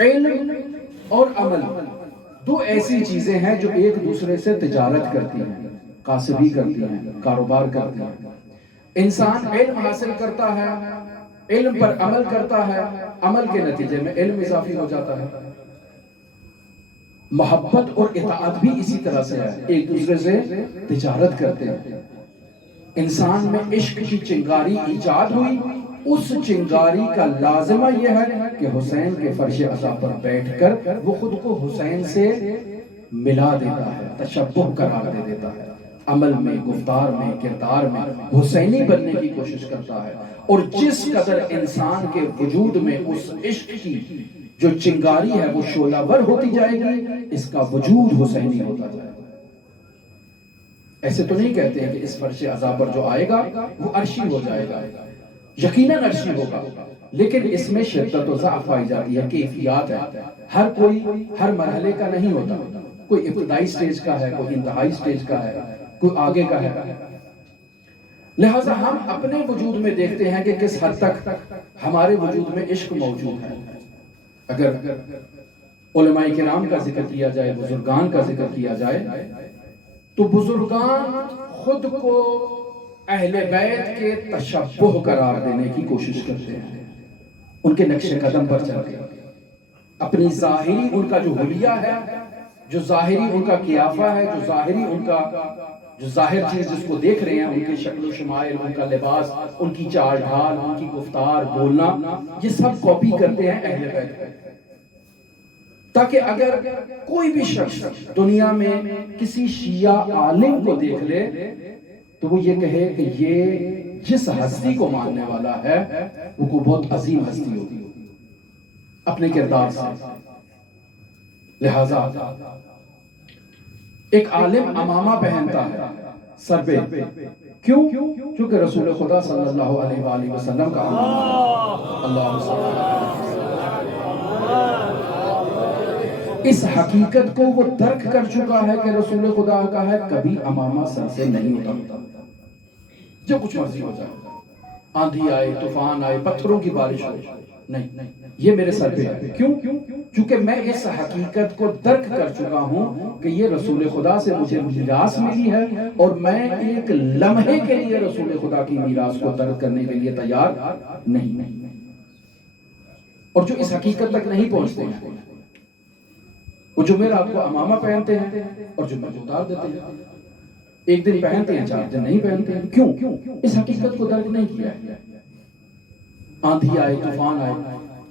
علم اور عمل دو ایسی چیزیں ہیں جو ایک دوسرے سے تجارت کرتی ہیں، کاسبی کرتی ہیں، کاروبار کرتی ہیں۔ انسان علم حاصل کرتا ہے، علم پر عمل کرتا ہے، عمل کے نتیجے میں علم اضافی ہو جاتا ہے۔ محبت اور اطاعت بھی اسی طرح سے ہے، ایک دوسرے سے تجارت کرتے ہیں۔ انسان میں عشق کی چنگاری ایجاد ہوئی، اس چنگاری کا لازمہ یہ ہے کہ حسین کے فرش عزا پر بیٹھ کر وہ خود کو حسین سے ملا دیتا ہے، تشبہ قرار دے دیتا ہے، عمل میں، گفتار میں، کردار میں حسینی بننے کی کوشش کرتا ہے۔ اور جس قدر انسان کے وجود میں اس عشق کی جو چنگاری ہے وہ شعلہ ور ہوتی جائے گی، اس کا وجود حسینی ہوتا جائے گا۔ ایسے تو نہیں کہتے ہیں کہ اس فرش عزا پر جو آئے گا وہ عرشی ہو جائے گا، یقیناً عرشی ہوگا، لیکن اس میں شدت و ضعف آئی جاتی ہے، کیفیات ہے۔ ہر کوئی ہر مرحلے کا نہیں ہوتا، کوئی ابتدائی سٹیج کا ہے، کوئی انتہائی سٹیج کا ہے، کوئی آگے کا ہے۔ لہٰذا ہم اپنے وجود میں دیکھتے ہیں کہ کس حد تک ہمارے وجود میں عشق موجود ہے۔ اگر علماء کرام کا ذکر کیا جائے، بزرگان کا ذکر کیا جائے، تو بزرگان خود کو اہل بیت کے تشبہ قرار دینے کی کوشش کرتے ہیں، ان کے نقش قدم پر چل کے اپنی ظاہری ان کا جو حلیہ ہے، جو ظاہری ان کا قیافہ ہے، جو ظاہری ان کا جو ظاہر چیز جس کو دیکھ رہے ہیں، ان کی شکل و شمائل، ان کا لباس، ان کی چال ڈھال، ان کی گفتار، بولنا، یہ سب کاپی کرتے ہیں اہل بیت کو، تاکہ اگر کوئی بھی شخص دنیا میں کسی شیعہ عالم کو دیکھ لے تو وہ یہ کہے کہ یہ جس ہستی کو ماننے والا ہے وہ کوئی بہت عظیم ہستی ہوتی اپنے کردار سے۔ لہذا ایک عالم امامہ پہنتا ہے سر پہ، کیوں؟ کیونکہ رسول خدا صلی اللہ علیہ وآلہ وسلم کا امامہ۔ اللہ صلی اللہ علیہ وسلم اس حقیقت کو وہ درک کر چکا ہے کہ رسول خدا کا ہے، کبھی امامہ سر سے نہیں اترتا، جو کچھ مرضی ہو جائے، آندھی آئے، طوفان آئے، پتھروں کی بارش ہو، نہیں، یہ میرے سر پہ ہے۔ کیوں؟ چونکہ میں اس حقیقت کو درک کر چکا ہوں کہ یہ رسول خدا سے مجھے میراث ملی ہے، اور میں ایک لمحے کے لیے رسول خدا کی میراث کو درک کرنے کے لیے تیار نہیں۔ اور جو اس حقیقت تک نہیں پہنچتے ہیں وہ جمعرات کو امامہ پہنتے ہیں اور جمعہ کو اتار دیتے ہیں، ایک دن پہنتے ہیں، 4 دن نہیں پہنتے ہیں۔ کیوں؟ اس حقیقت کو درک نہیں کیا ہے۔ آندھی آئے، طوفان آئے،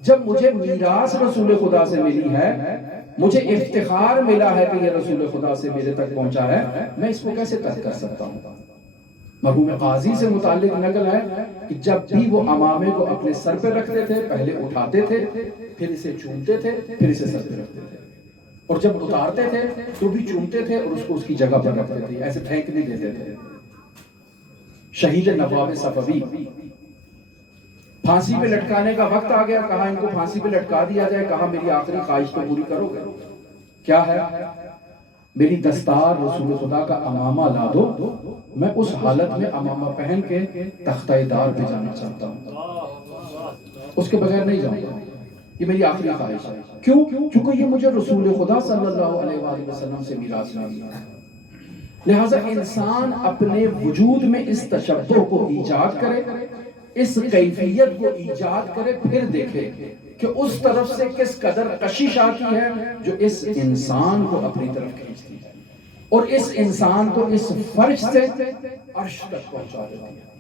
جب مجھے میراث رسول خدا سے ملی ہے، مجھے افتخار ملا ہے کہ یہ رسول خدا سے میرے تک پہنچا ہے، میں اس کو کیسے ترک کر سکتا ہوں؟ مرحوم قاضی سے متعلق نقل ہے کہ جب بھی وہ امامے کو اپنے سر پہ رکھتے تھے، پہلے اٹھاتے تھے، پھر اسے چومتے تھے، پھر اسے سر پہ رکھتے تھے، اور جب اتارتے تھے تو بھی چومتے تھے اور اس کو اس کی جگہ پر رکھتے تھے، ایسے پھینک نہیں دیتے تھے۔ شہید نواب صفوی، پھانسی پہ لٹکانے کا وقت آ گیا، کہا ان کو پھانسی پہ لٹکا دیا جائے، کہا میری آخری خواہش تو پوری کرو گے، کیا ہے؟ میری دستار رسول خدا کا امامہ لا دو، میں اس حالت میں امامہ پہن کے تختہ دار پہ جانا چاہتا ہوں، اس کے بغیر نہیں جاؤں گا، یہ میری آخری خواہش ہے۔ کیوں؟ چونکہ یہ مجھے رسول خدا صلی اللہ علیہ وآلہ وسلم سے میراث ملی ہے۔ لہٰذا انسان اپنے وجود میں اس تشبہ کو ایجاد کرے، اس کیفیت کو ایجاد کرے، پھر دیکھے کہ اس طرف سے کس قدر کشش آتی ہے جو اس انسان کو اپنی طرف کھینچتی ہے، اور اس انسان کو اس فرش سے عرش تک پہنچا دیتی ہے۔